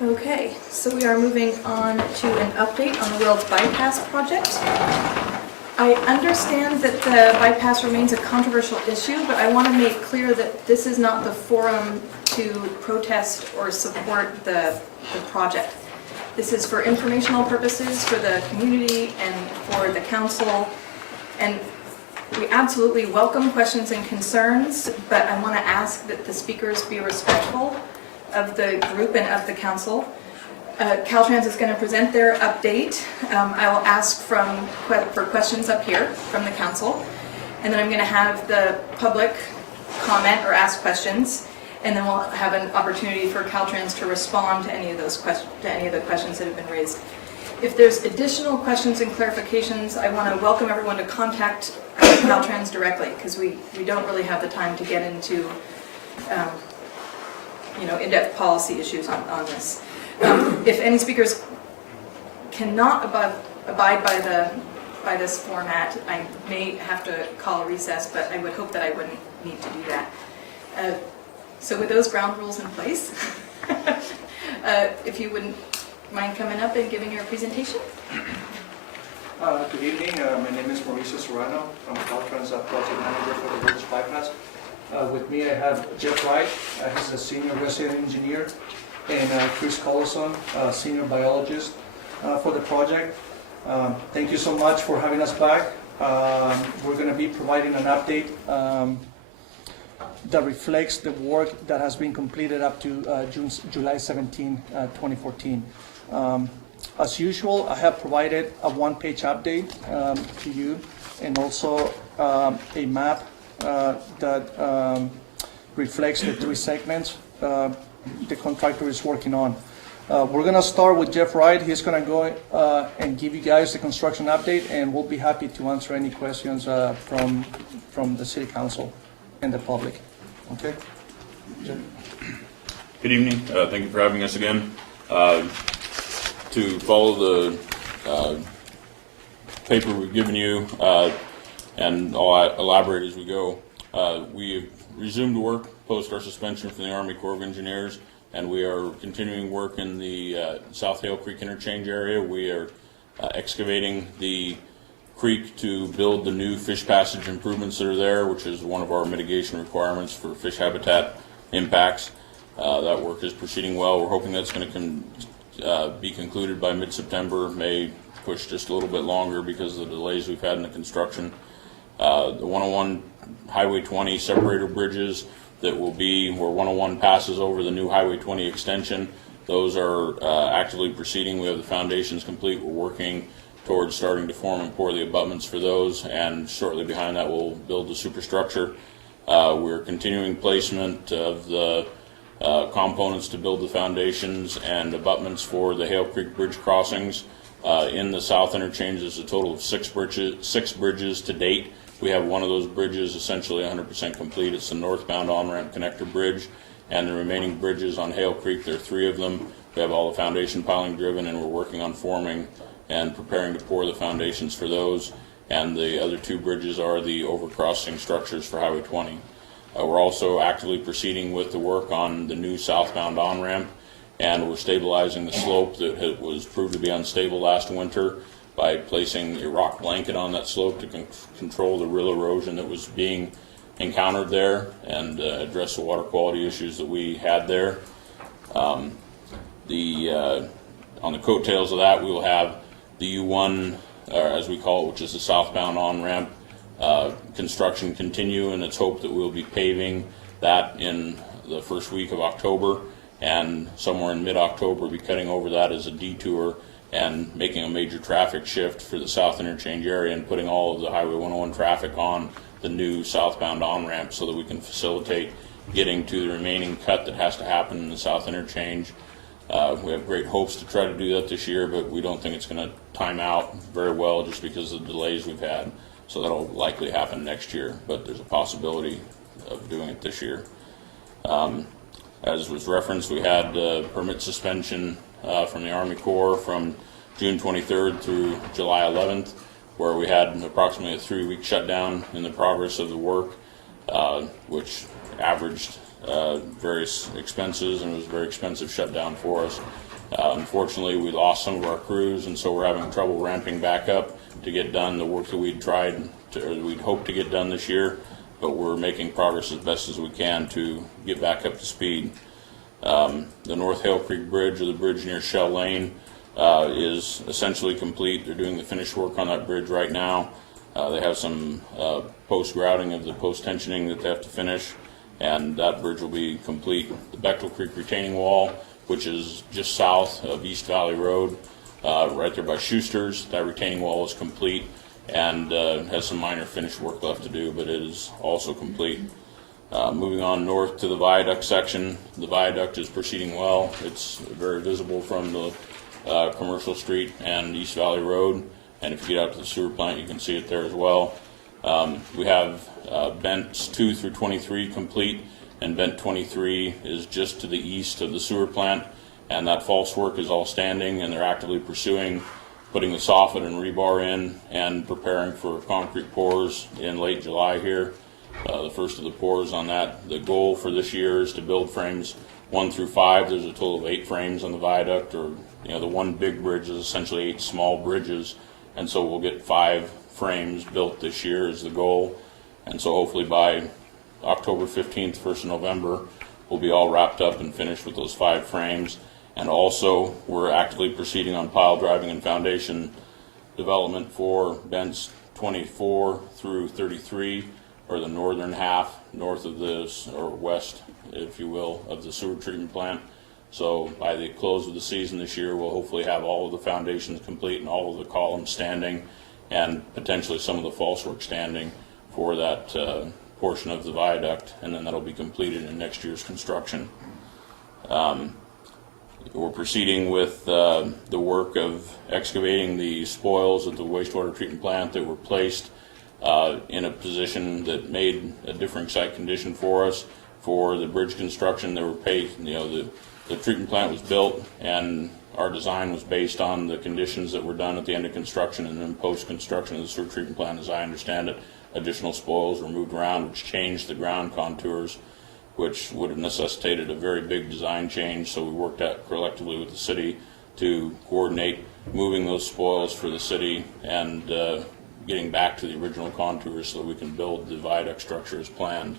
Okay, so we are moving on to an update on the Willits bypass project. I understand that the bypass remains a controversial issue, but I want to make clear that this is not the forum to protest or support the project. This is for informational purposes for the community and for the council, and we absolutely welcome questions and concerns, but I want to ask that the speakers be respectful of the group and of the council. Caltrans is going to present their update. I will ask for questions up here from the council, and then I'm going to have the public comment or ask questions, and then we'll have an opportunity for Caltrans to respond to any of those questions, to any of the questions that have been raised. If there's additional questions and clarifications, I want to welcome everyone to contact Caltrans directly, because we don't really have the time to get into in-depth policy issues on this. If any speakers cannot abide by this format, I may have to call a recess, but I would hope that I wouldn't need to do that. So with those ground rules in place, if you wouldn't mind coming up and giving your presentation. Good evening. My name is Mauricio Serrano. I'm CALTRANS project manager for the Willits bypass. With me I have Jeff Wright, he's a senior resident engineer, and Chris Collison, senior biologist for the project. Thank you so much for having us back. We're going to be providing an update that reflects the work that has been completed up to July 17, 2014. As usual, I have provided a one-page update to you, and also a map that reflects the three segments the contractor is working on. We're going to start with Jeff Wright. He's going to go and give you guys the construction update, and we'll be happy to answer any questions from the City Council and the public. Okay? Jeff? Good evening. Thank you for having us again. To follow the paper we've given you, and I'll elaborate as we go, we have resumed work post our suspension from the Army Corps of Engineers, and we are continuing work in the South Hale Creek interchange area. We are excavating the creek to build the new fish passage improvements that are there, which is one of our mitigation requirements for fish habitat impacts. That work is proceeding well. We're hoping that's going to be concluded by mid-September. May push just a little bit longer because of the delays we've had in the construction. The 101 Highway 20 separator bridges that will be where 101 passes over the new Highway 20 extension, those are actively proceeding. We have the foundations complete. We're working towards starting to form and pour the abutments for those, and shortly behind that we'll build the superstructure. We're continuing placement of the components to build the foundations and abutments for the Hale Creek Bridge crossings. In the south interchange, there's a total of six bridges to date. We have one of those bridges essentially 100% complete. It's the northbound on-ramp connector bridge, and the remaining bridges on Hale Creek, there are three of them. We have all the foundation piling driven, and we're working on forming and preparing to pour the foundations for those. And the other two bridges are the overcrossing structures for Highway 20. We're also actively proceeding with the work on the new southbound on-ramp, and we're stabilizing the slope that was proved to be unstable last winter by placing a rock blanket on that slope to control the rill erosion that was being encountered there and address the water quality issues that we had there. On the coattails of that, we will have the U1, as we call it, which is the southbound on-ramp, construction continue, and it's hoped that we'll be paving that in the first week of October, and somewhere in mid-October be cutting over that as a detour and making a major traffic shift for the south interchange area and putting all of the Highway 101 traffic on the new southbound on-ramp so that we can facilitate getting to the remaining cut that has to happen in the south interchange. We have great hopes to try to do that this year, but we don't think it's going to time out very well just because of the delays we've had. So that'll likely happen next year, but there's a possibility of doing it this year. As was referenced, we had permit suspension from the Army Corps from June 23rd through July 11th, where we had approximately a 3-week shutdown in the progress of the work, which averaged various expenses and was a very expensive shutdown for us. Unfortunately, we lost some of our crews, and so we're having trouble ramping back up to get done the work that we'd hoped to get done this year, but we're making progress as best as we can to get back up to speed. The North Hale Creek Bridge, or the bridge near Shell Lane, is essentially complete. They're doing the finish work on that bridge right now. They have some post-grouting of the post-tensioning that they have to finish, and that bridge will be complete. The Bechtel Creek retaining wall, which is just south of East Valley Road, right there by Schuster's, that retaining wall is complete and has some minor finish work left to do, but it is also complete. Moving on north to the viaduct section, the viaduct is proceeding well. It's very visible from the Commercial Street and East Valley Road, and if you get out to the sewer plant, you can see it there as well. We have Bents 2 through 23 complete, and Bent 23 is just to the east of the sewer plant, and that false work is all standing, and they're actively pursuing putting the soffit and rebar in and preparing for concrete pours in late July here. The first of the pours on that. The goal for this year is to build frames 1 through 5. There's a total of 8 frames on the viaduct, or the one big bridge is essentially 8 small bridges, and so we'll get 5 frames built this year is the goal. And so hopefully by October 15th, 1st of November, we'll be all wrapped up and finished with those 5 frames. And also we're actively proceeding on pile driving and foundation development for Bents 24 through 33, or the northern half, north of this, or west, if you will, of the sewer treatment plant. So by the close of the season this year, we'll hopefully have all of the foundations complete and all of the columns standing, and potentially some of the false work standing for that portion of the viaduct, and then that'll be completed in next year's construction. We're proceeding with the work of excavating the spoils at the wastewater treatment plant that were placed in a position that made a differing site condition for us. For the bridge construction, they were paid, the treatment plant was built, and our design was based on the conditions that were done at the end of construction, and then post-construction of the sewer treatment plant, as I understand it, additional spoils were moved around, which changed the ground contours, which would have necessitated a very big design change. So we worked out collectively with the city to coordinate moving those spoils for the city and getting back to the original contours so that we can build the viaduct structure as planned.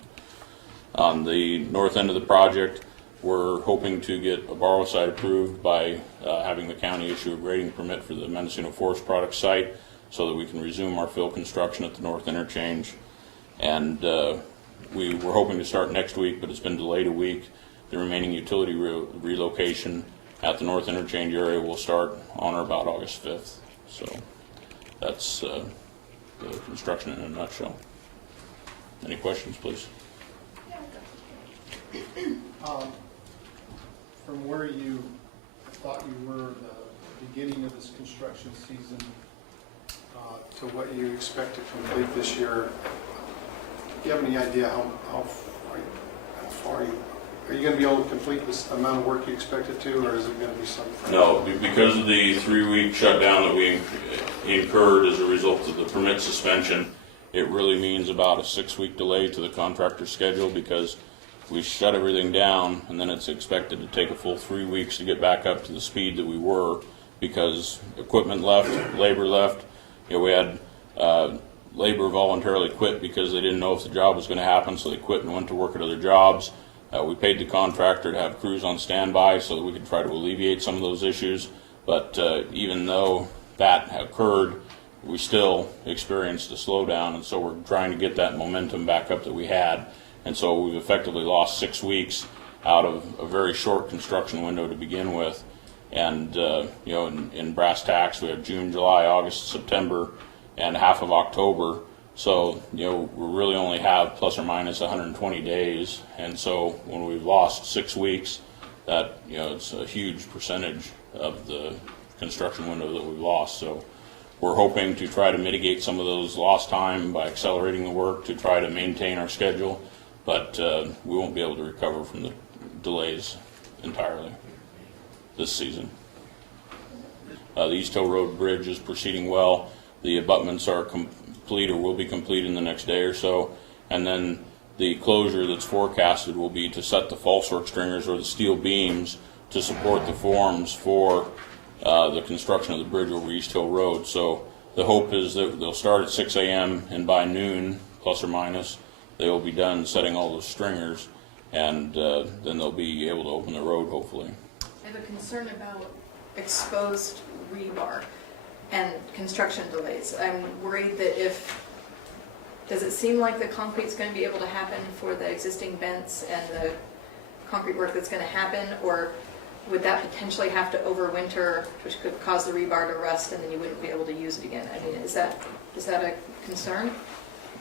On the north end of the project, we're hoping to get a borrow site approved by having the county issue a grading permit for the Mendocino Forest Products site so that we can resume our fill construction at the north interchange. And we were hoping to start next week, but it's been delayed a week. The remaining utility relocation at the north interchange area will start on or about August 5th. So that's the construction in a nutshell. Any questions, please? From where you thought you were at the beginning of this construction season to what you expect to complete this year, do you have any idea how far are you going to be able to complete this amount of work you expected to, or is it going to be something? No, because of the 3-week shutdown that we incurred as a result of the permit suspension, it really means about a 6-week delay to the contractor's schedule, because we shut everything down and then it's expected to take a full 3 weeks to get back up to the speed that we were, because equipment left, labor left. We had labor voluntarily quit because they didn't know if the job was going to happen, so they quit and went to work at other jobs. We paid the contractor to have crews on standby so that we could try to alleviate some of those issues. But even though that occurred, we still experienced a slowdown, and so we're trying to get that momentum back up that we had. And so we've effectively lost 6 weeks out of a very short construction window to begin with. And in brass tacks, we have June, July, August, September, and half of October. So we really only have plus or minus 120 days. And so when we've lost 6 weeks, that it's a huge percentage of the construction window that we've lost. So we're hoping to try to mitigate some of those lost time by accelerating the work to try to maintain our schedule. But we won't be able to recover from the delays entirely this season. The East Hill Road Bridge is proceeding well. The abutments are complete or will be complete in the next day or so. And then the closure that's forecasted will be to set the false work stringers or the steel beams to support the forms for the construction of the bridge over East Hill Road. So the hope is that they'll start at 6 a.m. and by noon, plus or minus, they will be done setting all those stringers, and then they'll be able to open the road, hopefully. I have a concern about exposed rebar and construction delays. I'm worried that does it seem like the concrete's going to be able to happen for the existing vents and the concrete work that's going to happen, or would that potentially have to overwinter, which could cause the rebar to rust and then you wouldn't be able to use it again? I mean, is that a concern?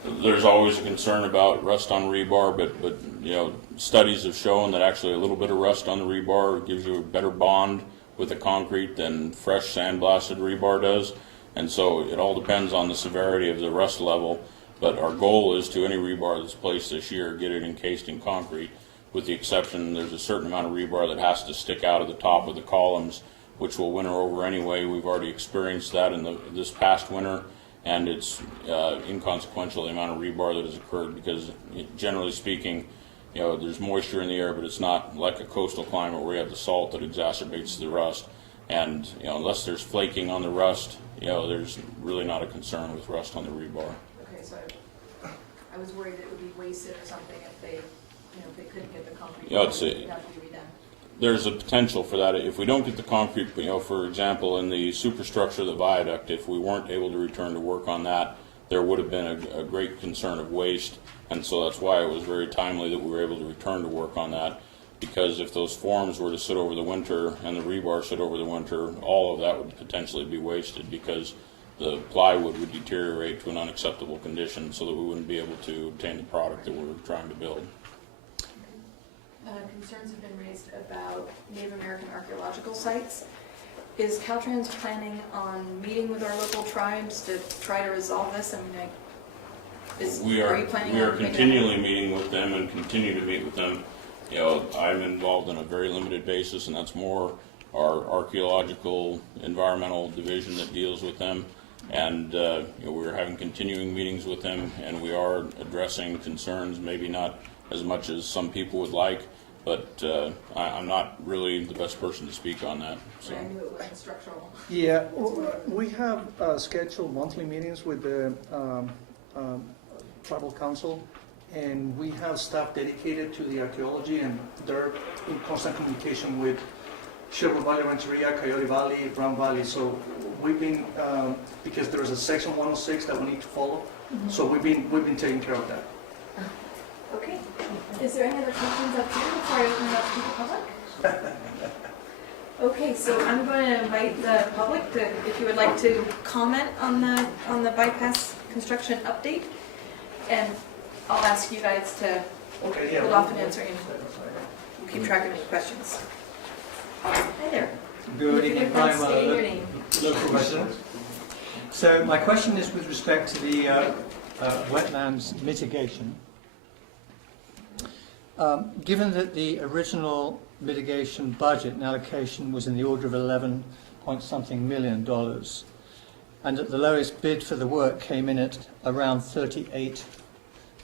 There's always a concern about rust on rebar, but you know, studies have shown that actually a little bit of rust on the rebar gives you a better bond with the concrete than fresh sandblasted rebar does, and so it all depends on the severity of the rust level. But our goal is to any rebar that's placed this year, get it encased in concrete, with the exception there's a certain amount of rebar that has to stick out of the top of the columns, which will winter over anyway. We've already experienced that in this past winter, and it's inconsequential the amount of rebar that has occurred because, generally speaking, you know, there's moisture in the air, but it's not like a coastal climate where you have the salt that exacerbates the rust. And you know, unless there's flaking on the rust, you know, there's really not a concern with rust on the rebar. Okay, so I was worried that it would be wasted or something if they couldn't get the concrete. Yeah, it would have to be redone. There's a potential for that. If we don't get the concrete, you know, for example, in the superstructure of the viaduct, if we weren't able to return to work on that, there would have been a great concern of waste. And so that's why it was very timely that we were able to return to work on that. Because if those forms were to sit over the winter and the rebar sit over the winter, all of that would potentially be wasted because the plywood would deteriorate to an unacceptable condition so that we wouldn't be able to obtain the product that we're trying to build. Concerns have been raised about Native American archaeological sites. Is Caltrans planning on meeting with our local tribes to try to resolve this? I mean, We are you planning are on making continually meeting with them and continue to meet with them. You know, I'm involved in a very limited basis, and that's more our archaeological environmental division that deals with them. And you know, we're having continuing meetings with them, and we are addressing concerns, maybe not as much as some people would like, but I'm not really the best person to speak on that. So. I knew it wasn't structural. Yeah, we have scheduled monthly meetings with the tribal council, and we have staff dedicated to the archaeology, and they're in constant communication with Sherwood Valley, Rancheria, Coyote Valley, Brown Valley. So we've been, because there's a section 106 that we need to follow, so we've been taking care of that. Okay. Is there any other questions up here before I open it up to the public? Okay, so I'm going to invite the public to, if you would like to comment on the bypass construction update, and I'll ask you guys to hold off and answer any. We'll keep track of any questions. Hi there. Good evening, If you could state your I'm name. local resident. So my question is with respect to the wetlands mitigation. Given that the original mitigation budget and allocation was in the order of 11 point something million dollars, and that the lowest bid for the work came in at around 38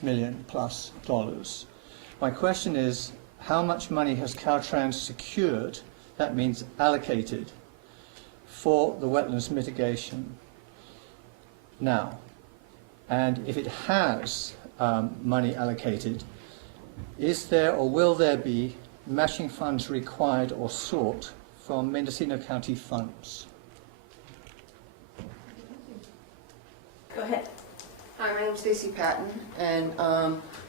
million plus dollars. My question is, how much money has Caltrans secured, that means allocated, for the wetlands mitigation now? And if it has money allocated, is there or will there be matching funds required or sought from Mendocino County funds? Go ahead. Hi, my name's Stacy Patton, and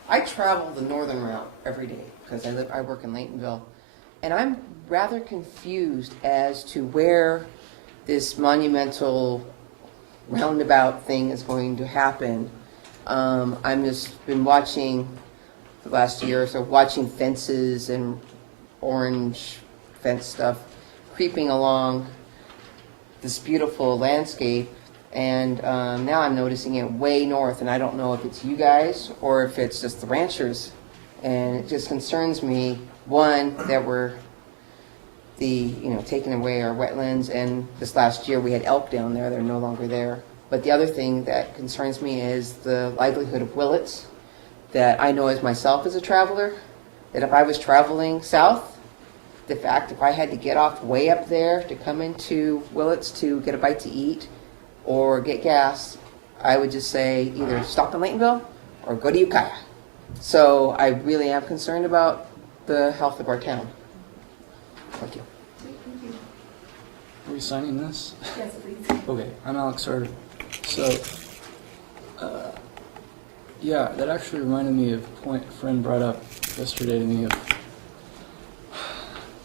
I travel the northern route every day because I work in Laytonville, and I'm rather confused as to where this monumental roundabout thing is going to happen. I'm just been watching the last year or so, watching fences and orange fence stuff creeping along this beautiful landscape. And now I'm noticing it way north, and I don't know if it's you guys or if it's just the ranchers. And it just concerns me, one, that we're taking away our wetlands, and this last year we had elk down there, they're no longer there. But the other thing that concerns me is the livelihood of Willits, that I know as myself as a traveler, that if I was traveling south, the fact if I had to get off way up there to come into Willits to get a bite to eat or get gas, I would just say either stop in Laytonville or go to Ukiah. So I really am concerned about the health of our town. Thank you. Are we signing this? Yes, please. Okay, I'm Alex Harder. So, yeah, that actually reminded me of a point a friend brought up yesterday to me of,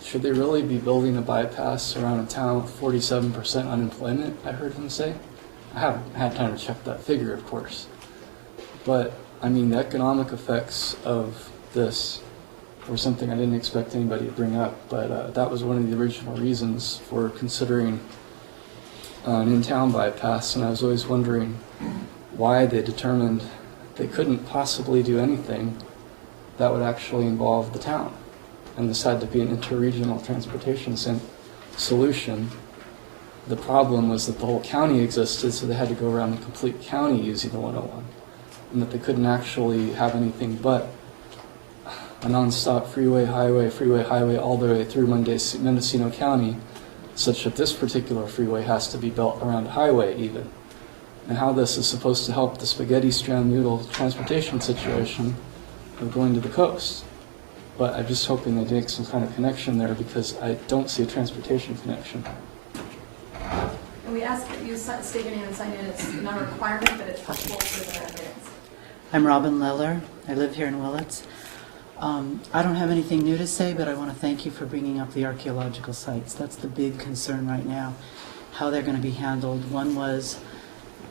should they really be building a bypass around a town with 47% unemployment, I heard him say. I haven't had time to check that figure, of course. But, I mean, the economic effects of this were something I didn't expect anybody to bring up, but that was one of the original reasons for considering an in-town bypass, and I was always wondering why they determined they couldn't possibly do anything that would actually involve the town, and this had to be an interregional transportation solution. The problem was that the whole county existed, so they had to go around the complete county using the 101, and that they couldn't actually have anything but a non-stop freeway, highway, all the way through Mendocino County, such that this particular freeway has to be built around a highway even. And how this is supposed to help the spaghetti strand noodle transportation situation of going to the coast. But I'm just hoping they make some kind of connection there, because I don't see a transportation connection. And we ask that you state your name and sign in. It's not a requirement, but it's helpful for the minutes. I'm Robin Leller. I live here in Willits. I don't have anything new to say, but I want to thank you for bringing up the archaeological sites. That's the big concern right now, how they're going to be handled. One was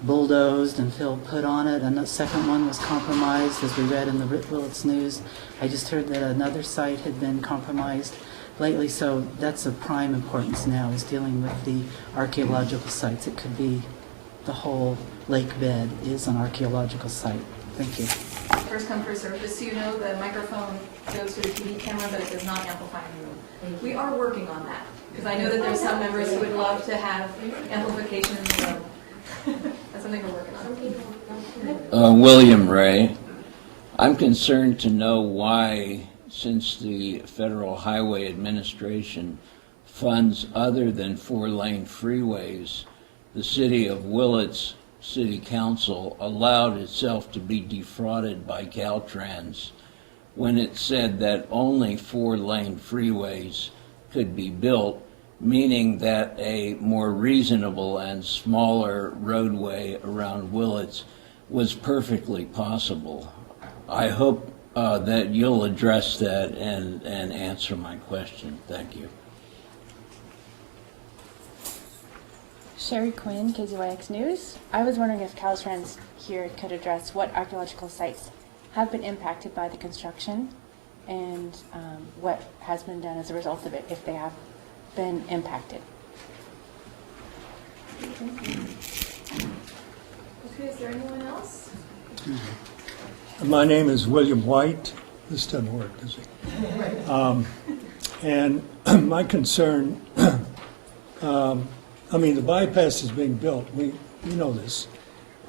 bulldozed and Phil put on it, and the second one was compromised, as we read in the Willits News. I just heard that another site had been compromised lately, so that's of prime importance now, is dealing with the archaeological sites. It could be the whole lake bed is an archaeological site. Thank you. First come, first served. Just so you know, the microphone goes to the TV camera, but it does not amplify in the room. We are working on that, because I know that there's some members who would love to have amplification in the room. That's something we're working on. William Ray. I'm concerned to know why, since the Federal Highway Administration funds other than 4-lane freeways, the city of Willits City Council allowed itself to be defrauded by CALTRANS when it said that only 4-lane freeways could be built, meaning that a more reasonable and smaller roadway around Willits was perfectly possible. I hope that you'll address that and answer my question. Thank you. Sherry Quinn, KZYX News. I was wondering if CalTrans here could address what archaeological sites have been impacted by the construction and what has been done as a result of it, if they have been impacted. Okay, is there anyone else? My name is William White. This doesn't work, does it? And my concern, I mean, the bypass is being built. We know this,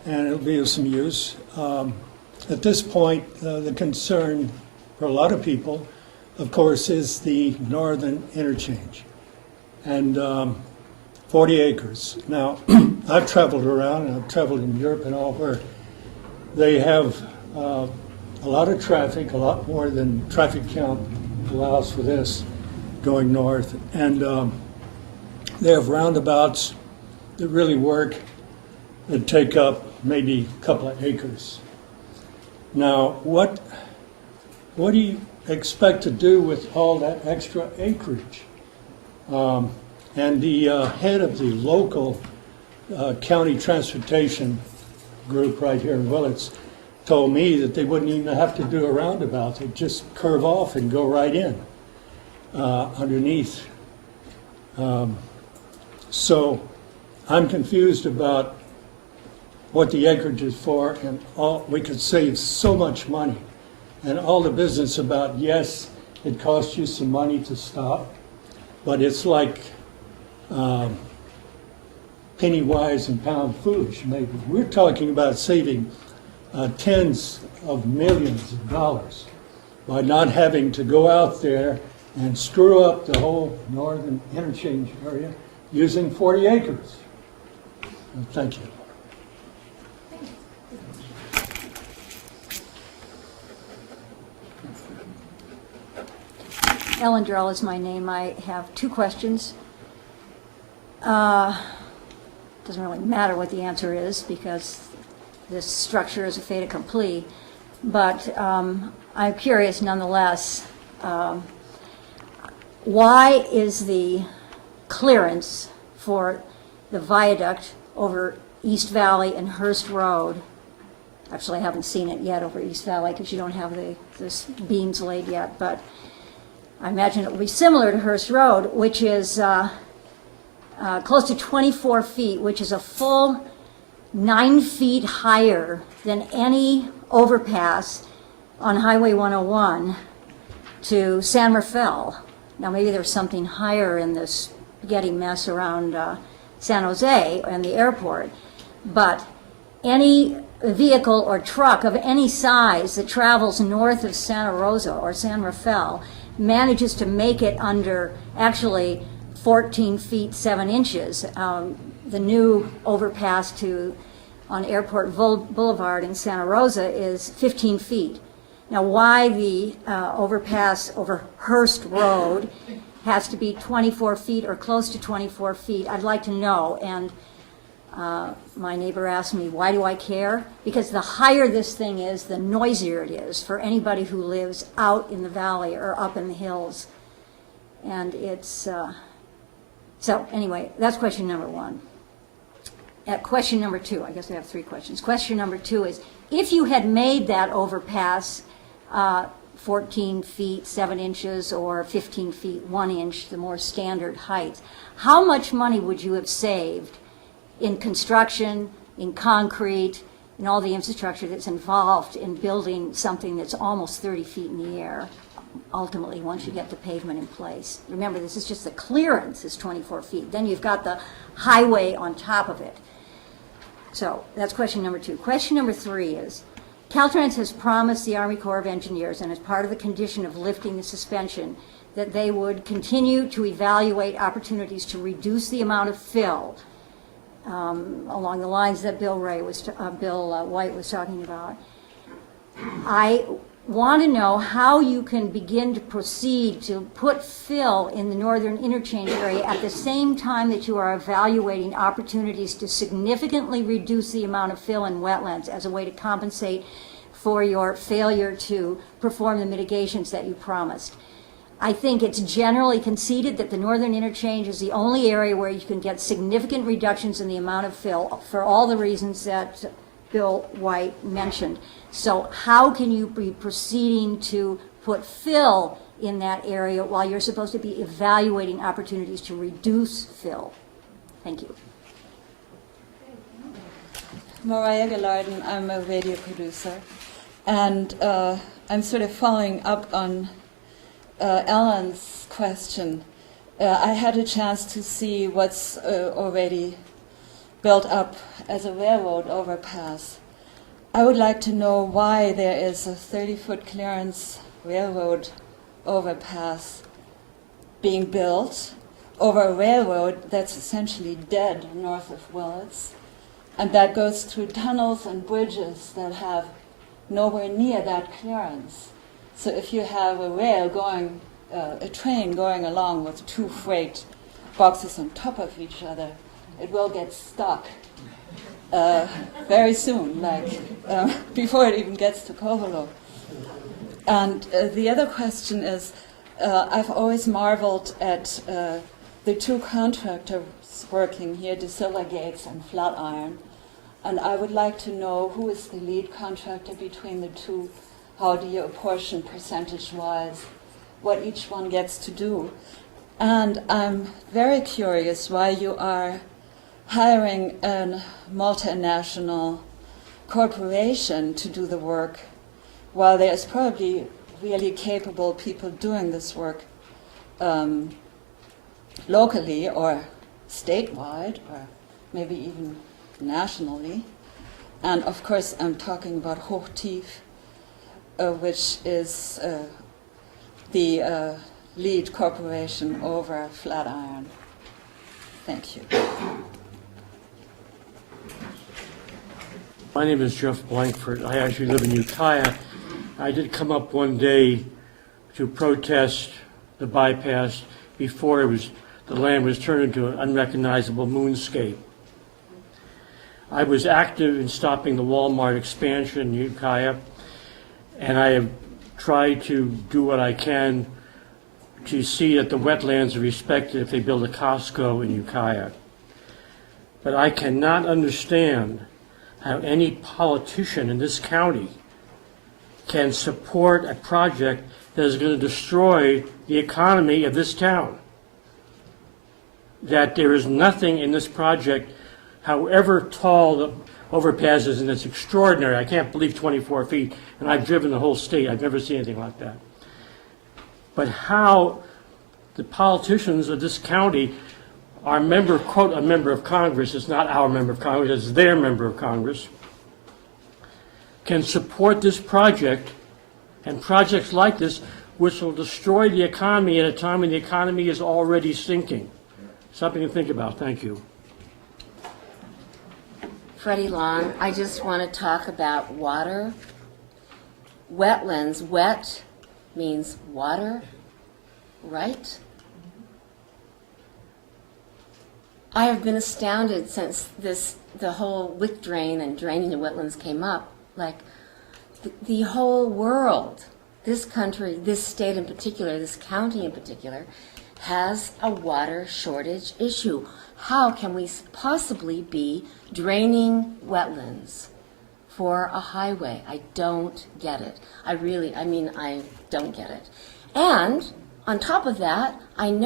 and it'll be of some use. At this point, the concern for a lot of people, of course, is the northern interchange, and 40 acres. Now, I've traveled around, and I've traveled in Europe and all, where they have a lot of traffic, a lot more than traffic count allows for this going north, and they have roundabouts that really work, that take up maybe a couple of acres. Now, what do you expect to do with all that extra acreage? And the head of the local county transportation group right here in Willits told me that they wouldn't even have to do a roundabout. They'd just curve off and go right in underneath. So I'm confused about what the acreage is for, and we could save so much money. And all the business about, yes, it costs you some money to stop, but it's like penny wise and pound foolish, maybe. We're talking about saving tens of millions of dollars by not having to go out there and screw up the whole northern interchange area using 40 acres. Thank you. Ellen Durrell is my name. I have two questions. Doesn't really matter what the answer is because this structure is a fait accompli, but I'm curious nonetheless. Why is the clearance for the viaduct over East Valley and Hurst Road? Actually, I haven't seen it yet over East Valley because you don't have the beams laid yet, but I imagine it will be similar to Hurst Road, which is close to 24 feet, which is a full 9 feet higher than any overpass on Highway 101 to San Rafael. Now, maybe there's something higher in this spaghetti mess around San Jose and the airport, but any vehicle or truck of any size that travels north of Santa Rosa or San Rafael manages to make it under actually 14 feet 7 inches. The new overpass on Airport Boulevard in Santa Rosa is 15 feet. Now, why the overpass over Hurst Road has to be 24 feet or close to 24 feet, I'd like to know. And my neighbor asked me, why do I care? Because the higher this thing is, the noisier it is for anybody who lives out in the valley or up in the hills. And it's, so anyway, that's question number one. Question number two, I guess I have three questions. Question number two is, if you had made that overpass 14 feet 7 inches or 15 feet 1 inch, the more standard heights, how much money would you have saved in construction, in concrete, in all the infrastructure that's involved in building something that's almost 30 feet in the air, ultimately, once you get the pavement in place? Remember, this is just the clearance is 24 feet. Then you've got the highway on top of it. So that's question number two. Question number three is, Caltrans has promised the Army Corps of Engineers, and as part of the condition of lifting the suspension, that they would continue to evaluate opportunities to reduce the amount of fill along the lines that Bill White was talking about. I want to know how you can begin to proceed to put fill in the northern interchange area at the same time that you are evaluating opportunities to significantly reduce the amount of fill in wetlands as a way to compensate for your failure to perform the mitigations that you promised. I think it's generally conceded that the northern interchange is the only area where you can get significant reductions in the amount of fill for all the reasons that Bill White mentioned. So how can you be proceeding to put fill in that area while you're supposed to be evaluating opportunities to reduce fill? Thank you. Mariah Galarden, I'm a radio producer, and I'm sort of following up on Ellen's question. I had a chance to see what's already built up as a railroad overpass. I would like to know why there is a 30-foot clearance railroad overpass being built over a railroad that's essentially dead north of Willits, and that goes through tunnels and bridges that have nowhere near that clearance. So if you have a train going along with two freight boxes on top of each other, it will get stuck very soon, before it even gets to Kovalo. And the other question is, I've always marveled at the two contractors working here, DeSilva Gates and Flatiron, and I would like to know who is the lead contractor between the two. How do you apportion percentage-wise what each one gets to do? And I'm very curious why you are hiring a multinational corporation to do the work, while there's probably really capable people doing this work locally or statewide or maybe even nationally. And of course I'm talking about Hochtief, which is the lead corporation over Flatiron. Thank you. My name is Jeff Blankford. I actually live in Ukiah. I did come up one day to protest the bypass before the land was turned into an unrecognizable moonscape. I was active in stopping the Walmart expansion in Ukiah, and I have tried to do what I can to see that the wetlands are respected if they build a Costco in Ukiah. But I cannot understand how any politician in this county can support a project that is going to destroy the economy of this town. That there is nothing in this project, however tall the overpass is, and it's extraordinary. I can't believe 24 feet, and I've driven the whole state. I've never seen anything like that. But how the politicians of this county, our member, quote, a member of Congress, it's not our member of Congress, it's their member of Congress, can support this project and projects like this, which will destroy the economy at a time when the economy is already sinking. Something to think about. Thank you. Freddie Long, I just want to talk about water. Wetlands, wet means water, right? I have been astounded since the whole wick drain and draining the wetlands came up. Like, the whole world, this country, this state in particular, this county in particular, has a water shortage issue. How can we possibly be draining wetlands for a highway? I don't get it. I don't get it. And on top of that, I'm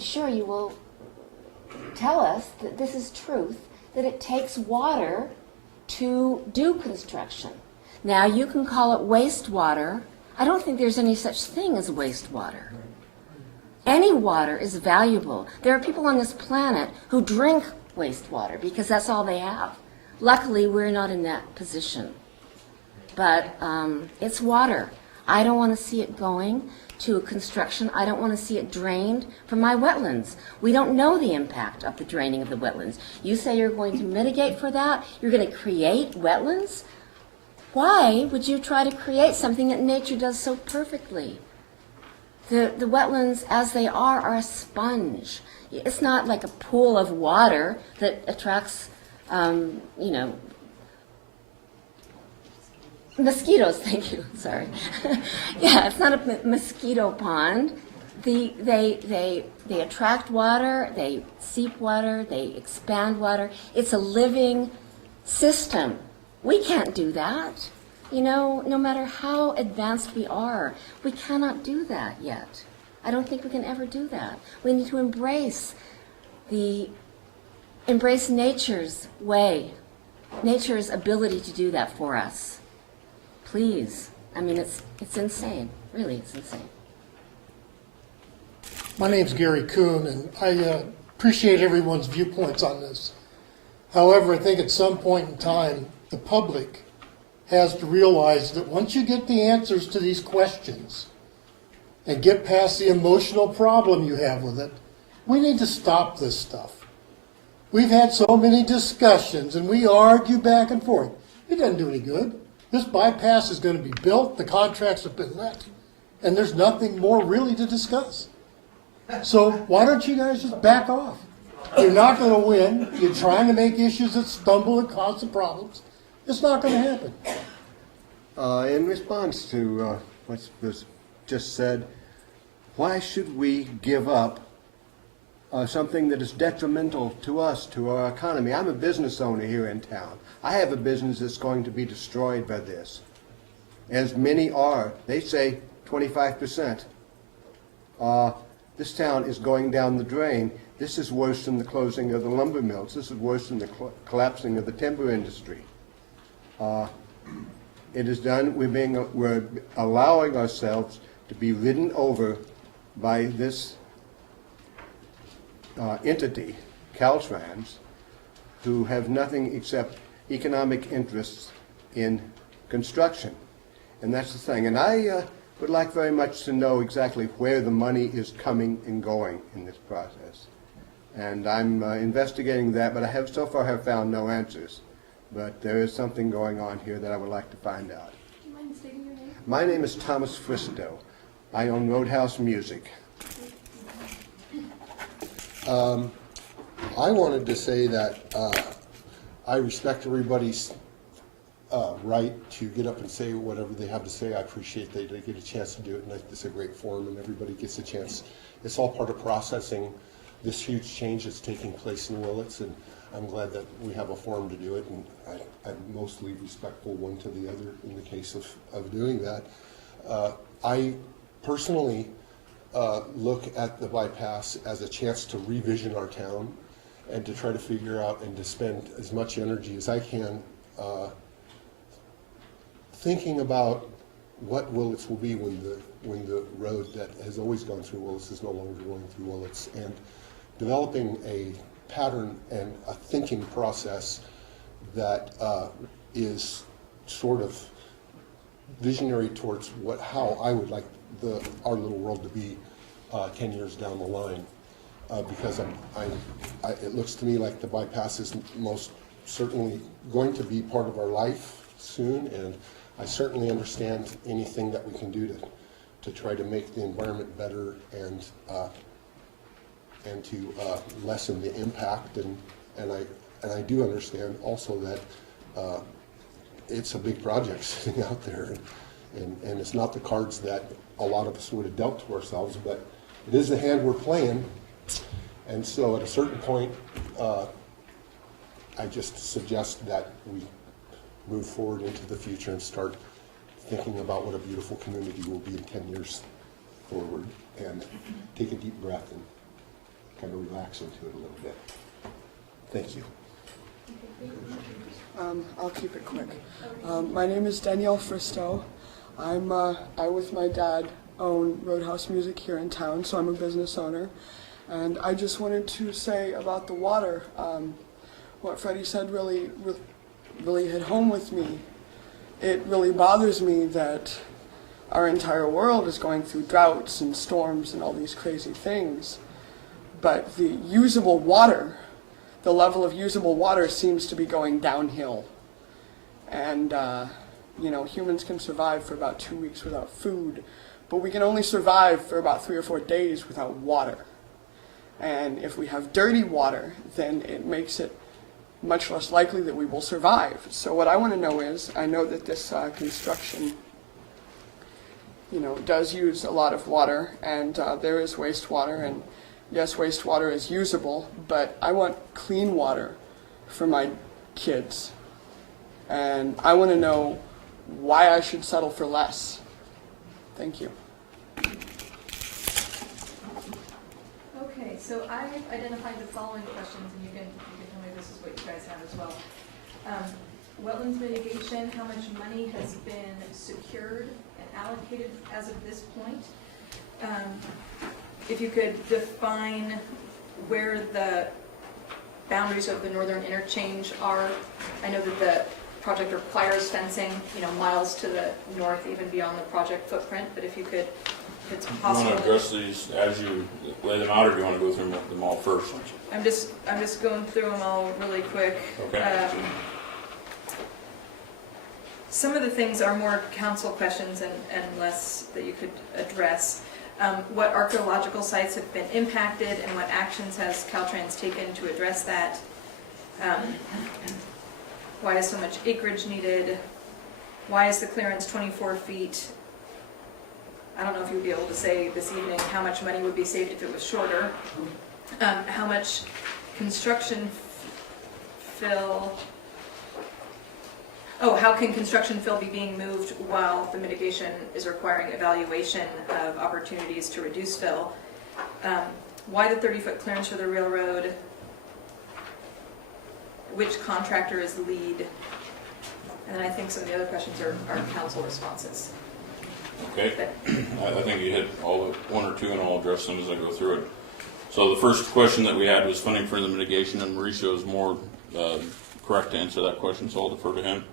sure you will tell us that this is truth, that it takes water to do construction. Now, you can call it wastewater. I don't think there's any such thing as wastewater. Any water is valuable. There are people on this planet who drink wastewater because that's all they have. Luckily, we're not in that position. But it's water. I don't want to see it going to construction. I don't want to see it drained from my wetlands. We don't know the impact of the draining of the wetlands. You say you're going to mitigate for that? You're going to create wetlands? Why would you try to create something that nature does so perfectly? The wetlands, as they are a sponge. It's not like a pool of water that attracts, mosquitoes. Thank you. Sorry. Yeah, it's not a mosquito pond. They attract water. They seep water. They expand water. It's a living system. We can't do that. No matter how advanced we are, we cannot do that yet. I don't think we can ever do that. We need to embrace nature's way, nature's ability to do that for us. Please. It's insane. Really, it's insane. My name's Gary Kuhn, and I appreciate everyone's viewpoints on this. However, I think at some point in time, the public has to realize that once you get the answers to these questions and get past the emotional problem you have with it, we need to stop this stuff. We've had so many discussions and we argue back and forth. It doesn't do any good. This bypass is going to be built, the contracts have been let, and there's nothing more really to discuss. So why don't you guys just back off? You're not going to win. You're trying to make issues that stumble and cause some problems. It's not going to happen. In response to what was just said, why should we give up something that is detrimental to us, to our economy? I'm a business owner here in town. I have a business that's going to be destroyed by this, as many are. They say 25%. This town is going down the drain. This is worse than the closing of the lumber mills. This is worse than the collapsing of the timber industry. It is done. We're allowing ourselves to be ridden over by this entity, CALTRANS, who have nothing except economic interests in construction. And that's the thing. And I would like very much to know exactly where the money is coming and going in this process. And I'm investigating that, but I have so far have found no answers. But there is something going on here that I would like to find out. Do you mind stating your name? My name is Thomas Fristow. I own Roadhouse Music. I wanted to say that I respect everybody's right to get up and say whatever they have to say. I appreciate they get a chance to do it, and I think it's a great forum, and everybody gets a chance. It's all part of processing this huge change that's taking place in Willits, and I'm glad that we have a forum to do it, and I'm mostly respectful one to the other in the case of doing that. I personally look at the bypass as a chance to revision our town and to try to figure out and to spend as much energy as I can thinking about what Willits will be when the road that has always gone through Willits is no longer going through Willits, and developing a pattern and a thinking process that is sort of visionary towards how I would like our little world to be 10 years down the line. Because it looks to me like the bypass is most certainly going to be part of our life soon, and I certainly understand anything that we can do to try to make the environment better and to lessen the impact. And I do understand also that it's a big project sitting out there, and it's not the cards that a lot of us would have dealt to ourselves, but it is the hand we're playing. And so at a certain point, I just suggest that we move forward into the future and start thinking about what a beautiful community will be in 10 years forward, and take a deep breath and kind of relax into it a little bit. Thank you. I'll keep it quick. My name is Danielle Fristow. I with my dad own Roadhouse Music here in town, so I'm a business owner. And I just wanted to say about the water, what Freddie said really hit home with me. It really bothers me that our entire world is going through droughts and storms and all these crazy things, but the usable water, the level of usable water seems to be going downhill. And humans can survive for about 2 weeks without food, but we can only survive for about 3 or 4 days without water. And if we have dirty water, then it makes it much less likely that we will survive. So what I want to know is, I know that this construction, does use a lot of water, and there is wastewater, and yes, wastewater is usable, but I want clean water for my kids. And I want to know why I should settle for less. Thank you. Okay, so I've identified the following questions, and you can tell me if this is what you guys have as well. Wetlands mitigation, how much money has been secured and allocated as of this point? If you could define where the boundaries of the northern interchange are. I know that the project requires fencing, miles to the north, even beyond the project footprint, but if you could, if it's possible. You want to address these as you lay them out, or do you want to go through them all first? I'm just going through them all really quick. Okay. Some of the things are more council questions and less that you could address. What archaeological sites have been impacted, and what actions has Caltrans taken to address that? Why is so much acreage needed? Why is the clearance 24 feet? I don't know if you'd be able to say this evening how much money would be saved if it was shorter. How much construction fill? Oh, how can construction fill be being moved while the mitigation is requiring evaluation of opportunities to reduce fill? Why the 30-foot clearance for the railroad? Which contractor is the lead? And then I think some of the other questions are council responses. Okay. I think you hit all the one or two, and I'll address them as I go through it. So the first question that we had was funding for the mitigation, and Mauricio is more correct to answer that question, so I'll defer to him.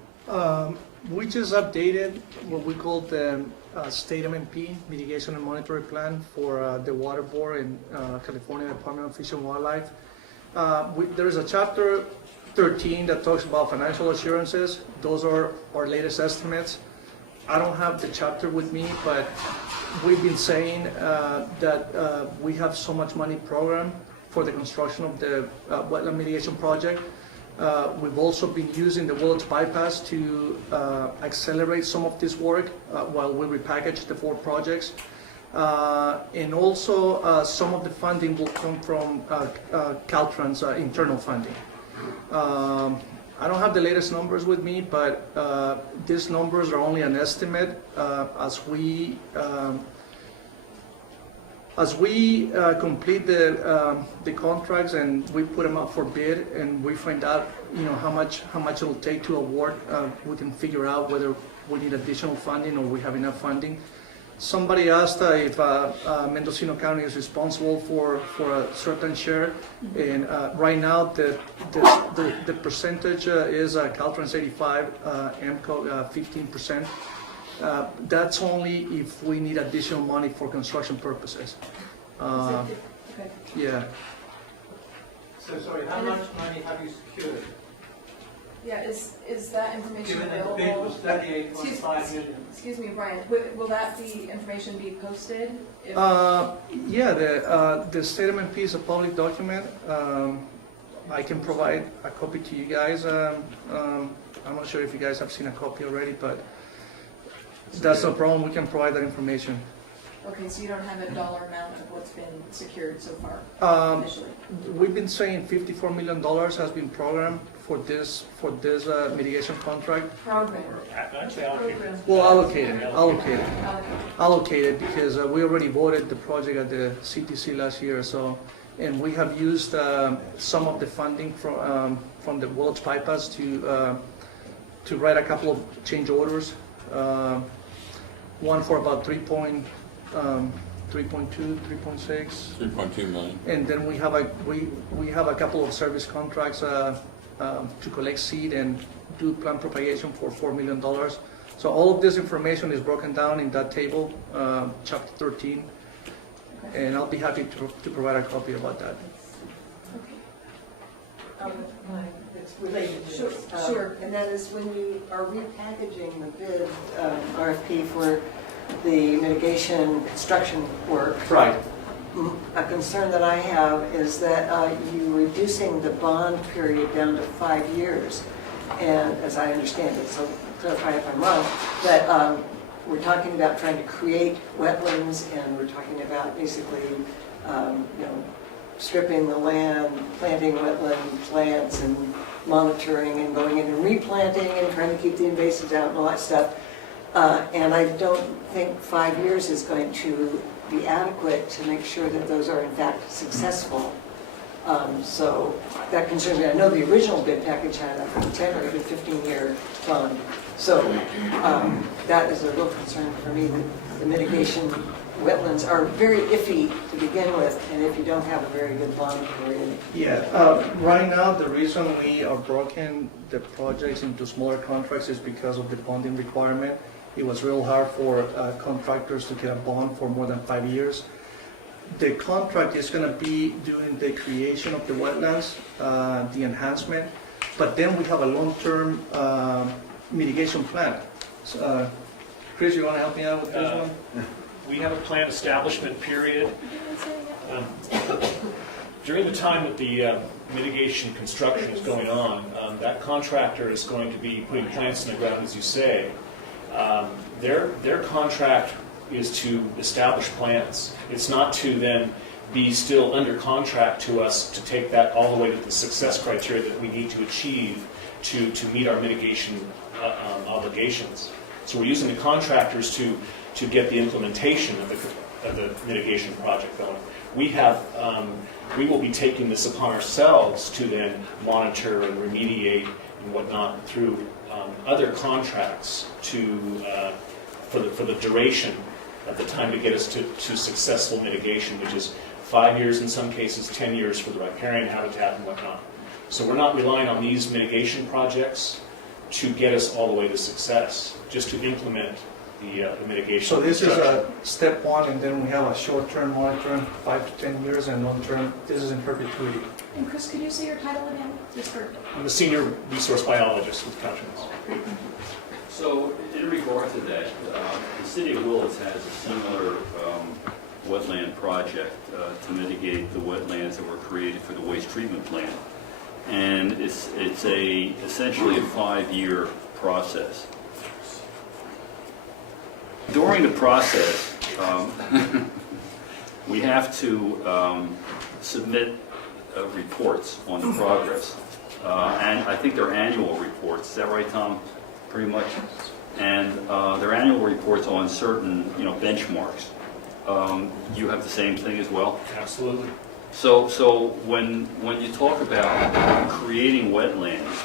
We just updated what we call the State MMP, Mitigation and Monitoring Plan for the water board in California Department of Fish and Wildlife. There is a chapter 13 that talks about financial assurances. Those are our latest estimates. I don't have the chapter with me, but we've been saying that we have so much money programmed for the construction of the wetland mitigation project. We've also been using the Willits bypass to accelerate some of this work while we repackage the 4 projects. And also some of the funding will come from CALTRANS internal funding. I don't have the latest numbers with me, but these numbers are only an estimate. As we complete the contracts and we put them up for bid, and we find out, how much it will take to award, we can figure out whether we need additional funding or we have enough funding. Somebody asked if Mendocino County is responsible for a certain share, and right now the percentage is Caltrans 85, AMCO 15%. That's only if we need additional money for construction purposes. Okay. Yeah. So sorry, how much money have you secured? Yeah, is that information Given that the available? bid was 38.5 million. Excuse me, Brian, will that information be posted? Yeah, the State MMP is a public document. I can provide a copy to you guys. I'm not sure if you guys have seen a copy already, but that's no problem. We can provide that information. Okay, so you don't have a dollar amount of what's been secured so far initially? We've been saying $54 million has been programmed for this mitigation contract. Program. Well, allocated because we already voted the project at the CTC last year. So, and we have used some of the funding from the Willits bypass to write a couple of change orders. One for about 3.2, 3.6. 3.2 million. And then we have a couple of service contracts to collect seed and do plant propagation for $4 million. So all of this information is broken down in that table, chapter 13, and I'll be happy to provide a copy about that. It's related to Sure, this. sure. And that is when you are repackaging the bid RFP for the mitigation construction work. Right. A concern that I have is that you're reducing the bond period down to 5 years. And as I understand it, so clarify if I'm wrong, that we're talking about trying to create wetlands, and we're talking about basically, stripping the land, planting wetland plants, and monitoring, and going in and replanting, and trying to keep the invasives out and all that stuff. And I don't think 5 years is going to be adequate to make sure that those are in fact successful. So that concerns me. I know the original bid package had a 10 or even 15-year bond. So that is a real concern for me, that the mitigation wetlands are very iffy to begin with, and if you don't have a very good bond period. Yeah, right now the reason we are broken the projects into smaller contracts is because of the bonding requirement. It was real hard for contractors to get a bond for more than 5 years. The contract is going to be doing the creation of the wetlands, the enhancement, but then we have a long-term mitigation plan. So, Chris, you want to help me out with this one? We have a planned establishment period. During the time that the mitigation construction is going on, that contractor is going to be putting plants in the ground, as you say. Their contract is to establish plans. It's not to then be still under contract to us to take that all the way to the success criteria that we need to achieve to meet our mitigation obligations. So we're using the contractors to get the implementation of the mitigation project going. We will be taking this upon ourselves to then monitor and remediate and whatnot through other contracts for the duration of the time to get us to successful mitigation, which is 5 years in some cases, 10 years for the riparian habitat and whatnot. So we're not relying on these mitigation projects to get us all the way to success, just to implement the mitigation. So this is construction. step one, and then we have a short-term monitoring, 5 to 10 years, and long-term, this is in perpetuity. And Chris, could you say your title again? Just for... I'm a senior resource biologist with CALTRANS. So in regard to that, the city of Willits has a similar wetland project to mitigate the wetlands that were created for the waste treatment plant. And it's essentially a 5-year process. During the process, we have to submit reports on the progress. And I think they're annual reports. Is that right, Tom? Pretty much. And they're annual reports on certain, benchmarks. You have the same thing as well? Absolutely. So when you talk about creating wetlands,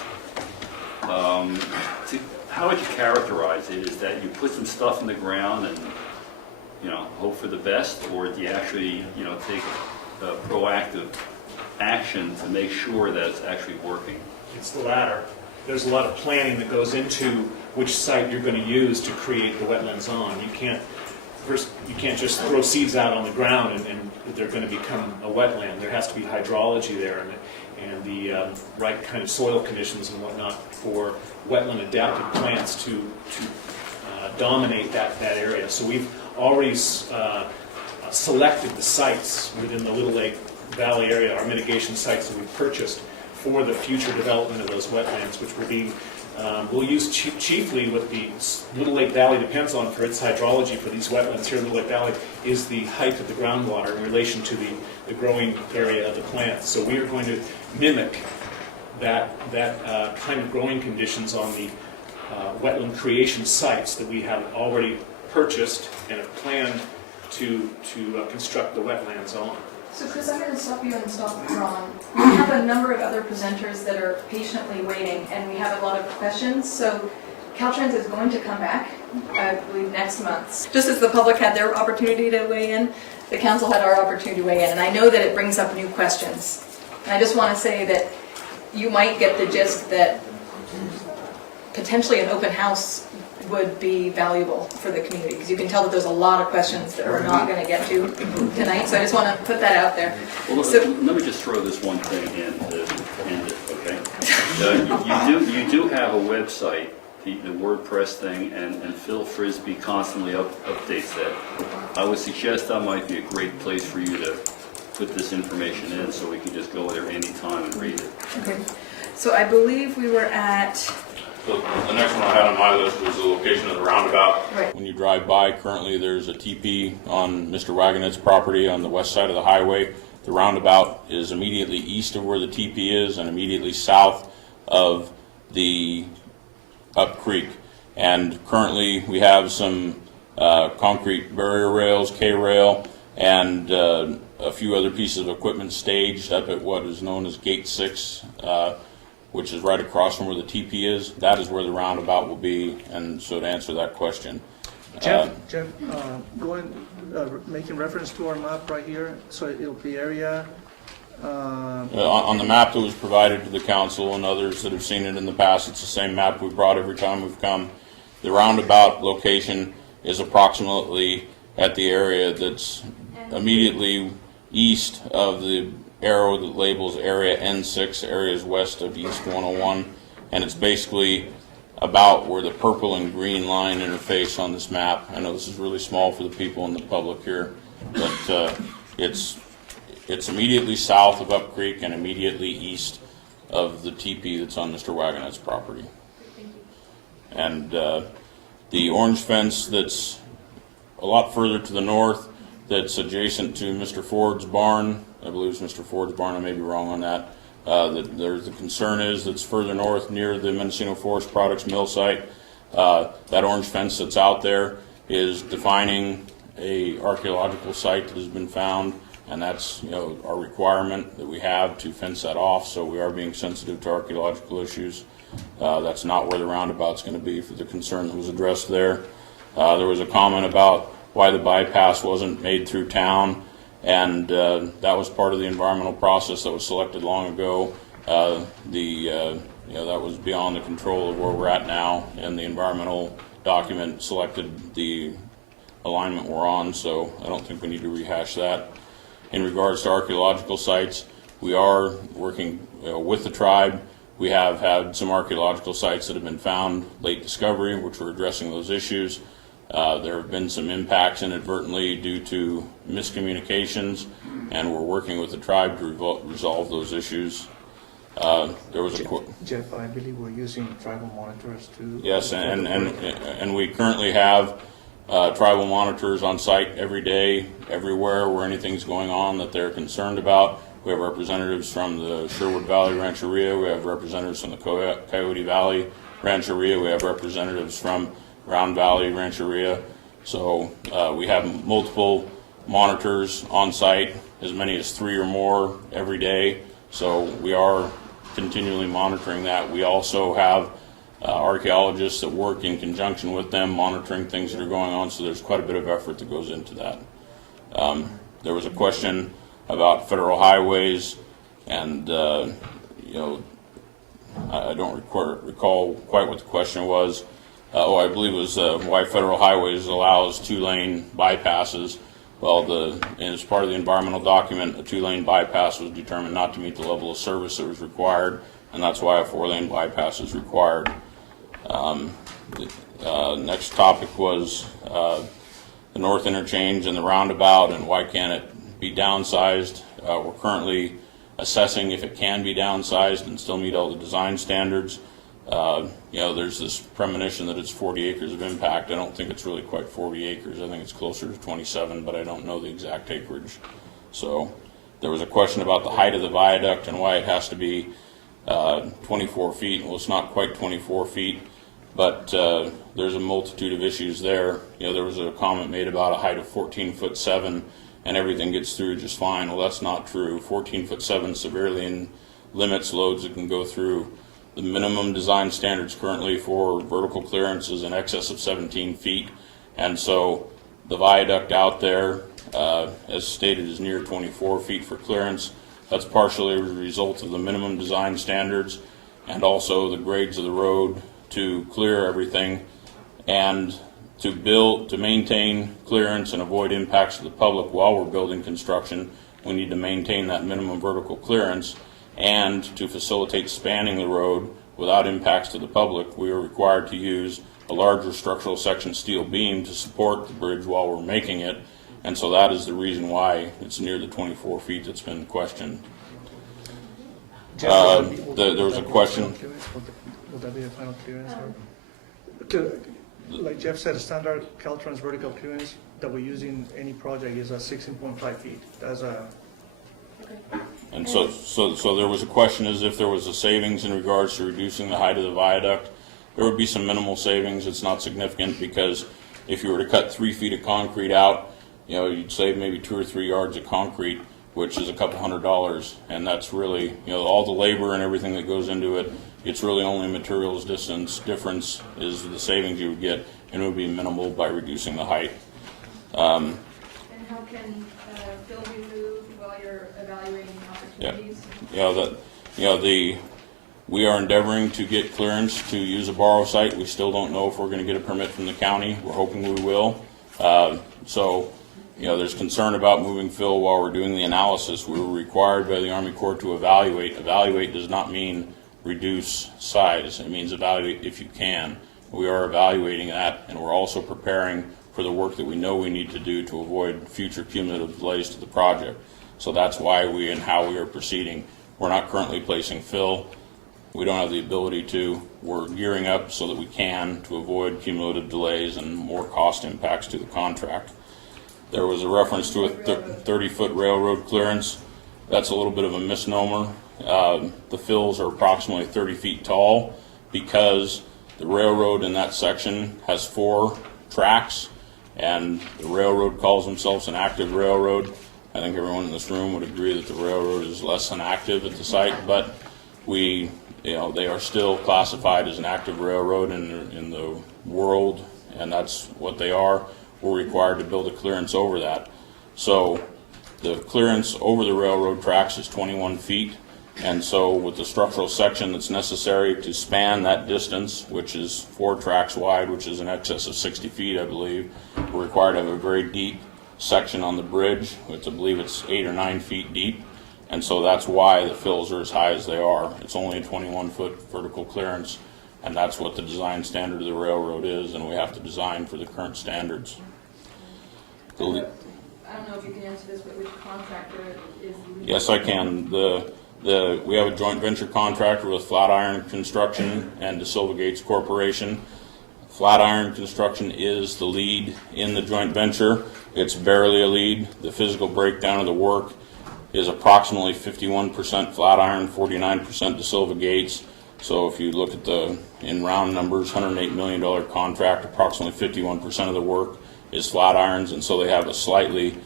how would you characterize it? Is that you put some stuff in the ground and hope for the best, or do you actually take proactive action to make sure that it's actually working? It's the latter. There's a lot of planning that goes into which site you're going to use to create the wetlands on. You can't just throw seeds out on the ground and they're going to become a wetland. There has to be hydrology there and the right kind of soil conditions and whatnot for wetland adapted plants to dominate that area. So we've already selected the sites within the Little Lake Valley area, our mitigation sites that we've purchased for the future development of those wetlands, which will be we'll use chiefly what the Little Lake Valley depends on for its hydrology for these wetlands here in the Little Lake Valley is the height of the groundwater in relation to the growing area of the plants. So we are going to mimic that kind of growing conditions on the wetland creation sites that we have already purchased and have planned to construct the wetlands on. So Chris, I'm going to stop you and stop Ron. We have a number of other presenters that are patiently waiting, and we have a lot of questions. So Caltrans is going to come back, I believe, next month. Just as the public had their opportunity to weigh in, the council had our opportunity to weigh in, and I know that it brings up new questions. And I just want to say that you might get the gist that potentially an open house would be valuable for the community, because you can tell that there's a lot of questions that we're not going to get to tonight, so I just want to put that out there. Well, so, let me just throw this one thing in to end it, okay? You do have a website, the WordPress thing, and Phil Frisbee constantly updates that. I would suggest that might be a great place for you to put this information in, so we can just go there anytime and read it. Okay. So I believe we were at... So the next one I had on my list was the location of the roundabout. Right. When you drive by, currently there's a teepee on Mr. Wagonet's property on the west side of the highway. The roundabout is immediately east of where the teepee is and immediately south of the Up Creek. And currently we have some concrete barrier rails, K-rail, and a few other pieces of equipment staged up at what is known as Gate 6. Which is right across from where the TP is. That is where the roundabout will be, and so to answer that question. Jeff, making reference to our map right here, so it'll be area... on the map that was provided to the council and others that have seen it in the past, it's the same map we've brought every time we've come. The roundabout location is approximately at the area that's immediately east of the arrow that labels area N6, areas west of East 101, and it's basically about where the purple and green line interface on this map. I know this is really small for the people in the public here, but it's immediately south of Up Creek and immediately east of the teepee that's on Mr. Wagonet's property. And the orange fence that's a lot further to the north, that's adjacent to Mr. Ford's barn. I believe it's Mr. Ford's barn, I may be wrong on that. The concern is that's further north near the Mendocino Forest Products mill site. That orange fence that's out there is defining a archeological site that has been found, and that's our requirement that we have to fence that off, so we are being sensitive to archeological issues. That's not where the roundabout's going to be for the concern that was addressed there. There was a comment about why the bypass wasn't made through town, and that was part of the environmental process that was selected long ago. That was beyond the control of where we're at now, and the environmental document selected the alignment we're on, so I don't think we need to rehash that. In regards to archaeological sites, we are working with the tribe. We have had some archaeological sites that have been found late discovery, which we're addressing those issues. There have been some impacts inadvertently due to miscommunications, and we're working with the tribe to resolve those issues. There was a Jeff, I believe we're using tribal monitors too. Yes, and we currently have tribal monitors on site every day, everywhere where anything's going on that they're concerned about. We have representatives from the Sherwood Valley Rancheria. We have representatives from the Coyote Valley Rancheria. We have representatives from Round Valley Rancheria. So we have multiple monitors on site, as many as 3 or more every day. So we are continually monitoring that. We also have archaeologists that work in conjunction with them, monitoring things that are going on. So there's quite a bit of effort that goes into that. There was a question about federal highways, and I don't recall quite what the question was. I believe it was why federal highways allows 2-lane bypasses. Well, as part of the environmental document, a 2-lane bypass was determined not to meet the level of service that was required, and that's why a 4-lane bypass is required. Next topic was the north interchange and the roundabout, and why can't it be downsized. We're currently assessing if it can be downsized and still meet all the design standards. There's this premonition that it's 40 acres of impact. I don't think it's really quite 40 acres. I think it's closer to 27, but I don't know the exact acreage. So there was a question about the height of the viaduct and why it has to be 24 feet. Well, it's not quite 24 feet, but there's a multitude of issues there. There was a comment made about a height of 14'7", and everything gets through just fine. Well, that's not true. 14'7" severely limits loads that can go through. The minimum design standards currently for vertical clearance is in excess of 17 feet, and so the viaduct out there, as stated, is near 24 feet for clearance. That's partially a result of the minimum design standards and also the grades of the road to clear everything, and to maintain clearance and avoid impacts to the public while we're building construction. We need to maintain that minimum vertical clearance, and to facilitate spanning the road without impacts to the public, we are required to use a larger structural section steel beam to support the bridge while we're making it, and so that is the reason why it's near the 24 feet that's been questioned. There was a question. Would that be a final clearance? Like Jeff said, standard CALTRANS vertical clearance that we use in any project is 16.5 feet. That's a. And so there was a question as if there was a savings in regards to reducing the height of the viaduct. There would be some minimal savings. It's not significant, because if you were to cut 3 feet of concrete out, you'd save maybe 2 or 3 yards of concrete, which is a couple $100, and that's really, all the labor and everything that goes into it. It's really only materials difference is the savings you would get, and it would be minimal by reducing the height. And how can fill be moved while you're evaluating opportunities? We are endeavoring to get clearance to use a borrow site. We still don't know if we're going to get a permit from the county. We're hoping we will. There's concern about moving fill while we're doing the analysis. We were required by the Army Corps to evaluate. Evaluate does not mean reduce size. It means evaluate if you can. We are evaluating that, and we're also preparing for the work that we know we need to do to avoid future cumulative delays to the project. So that's why and how we are proceeding. We're not currently placing fill. We don't have the ability to. We're gearing up so that we can, to avoid cumulative delays and more cost impacts to the contract. There was a reference to a 30-foot railroad clearance. That's a little bit of a misnomer. The fills are approximately 30 feet tall because the railroad in that section has 4 tracks, and the railroad calls themselves an active railroad. I think everyone in this room would agree that the railroad is less than active at the site, but they are still classified as an active railroad in the world, and that's what they are. We're required to build a clearance over that. So the clearance over the railroad tracks is 21 feet, And so with the structural section that's necessary to span that distance, which is 4 tracks wide, which is in excess of 60 feet, I believe, we're required to have a very deep section on the bridge. I believe it's 8 or 9 feet deep. And so that's why the fills are as high as they are. It's only a 21-foot vertical clearance, and that's what the design standard of the railroad is, and we have to design for the current standards. I don't know if you can answer this, but which contractor is lead? Yes, I can. We have a joint venture contractor with Flatiron Construction and DeSilva Gates Corporation. Flatiron Construction is the lead in the joint venture. It's barely a lead. The physical breakdown of the work is approximately 51% Flatiron, 49% DeSilva Gates. So if you look at in round numbers, $108 million contract, approximately 51% of the work is Flatirons, and so they have a slightly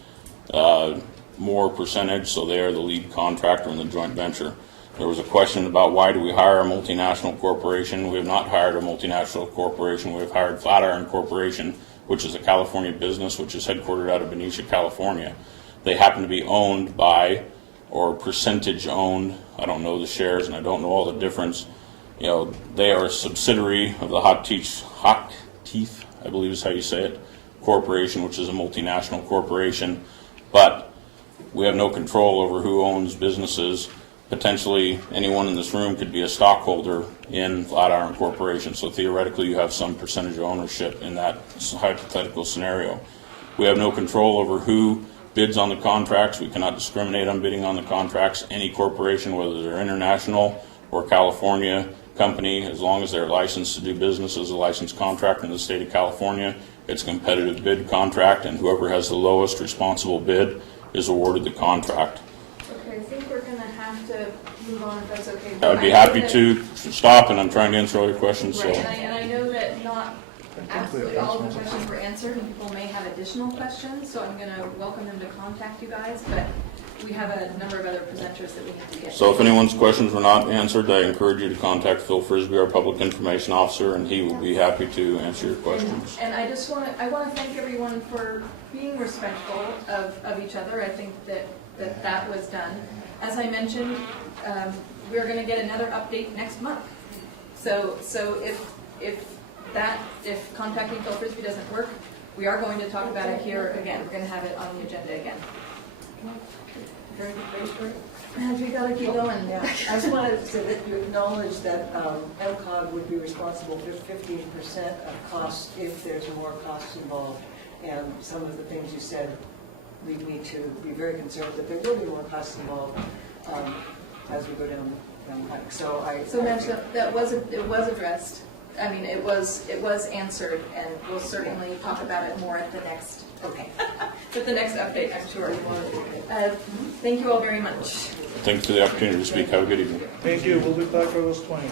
more percentage, so they are the lead contractor in the joint venture. There was a question about why do we hire a multinational corporation. We have not hired a multinational corporation. We have hired Flatiron Corporation, which is a California business, which is headquartered out of Benicia, California. They happen to be owned by, or percentage owned, I don't know the shares and I don't know all the difference. You know, they are a subsidiary of the Hot Teeth, I believe is how you say it, corporation, which is a multinational corporation. But we have no control over who owns businesses. Potentially anyone in this room could be a stockholder in Flatiron Corporation, so theoretically you have some percentage of ownership in that hypothetical scenario. We have no control over who bids on the contracts. We cannot discriminate on bidding on the contracts. Any corporation, whether they're international or California company, as long as they're licensed to do business as a licensed contractor in the state of California, it's a competitive bid contract, and whoever has the lowest responsible bid is awarded the contract. Okay, I think we're going to have to move on if that's okay. I would be happy to stop, and I'm trying to answer all your questions. Right, So. and I know that not absolutely all of the questions were answered, and people may have additional questions, so I'm going to welcome them to contact you guys, but we have a number of other presenters that we need to get So if anyone's questions were not answered, I encourage you to contact Phil Frisbee, our Public Information Officer, and he will be happy to answer your questions. And I just want to thank everyone for being respectful of each other. I think that was done. As I mentioned, we're going to get another update next month. So if contacting Phil Frisbee doesn't work, we are going to talk about it here again. We're going to have it on the agenda again. Very good. We got to keep going. Yeah, I just wanted to say that you acknowledge that MCOG would be responsible for 15% of costs if there's more costs involved. And some of the things you said lead me to be very concerned that there will be more costs involved as we go down the pike. So Madge, it was addressed. I mean, it was answered, and we'll certainly talk about it more at the next. Okay. At the next update, I'm sure. Thank you all very much. Thanks for the opportunity to speak. Have a good evening. Thank you. We'll be back for those 20.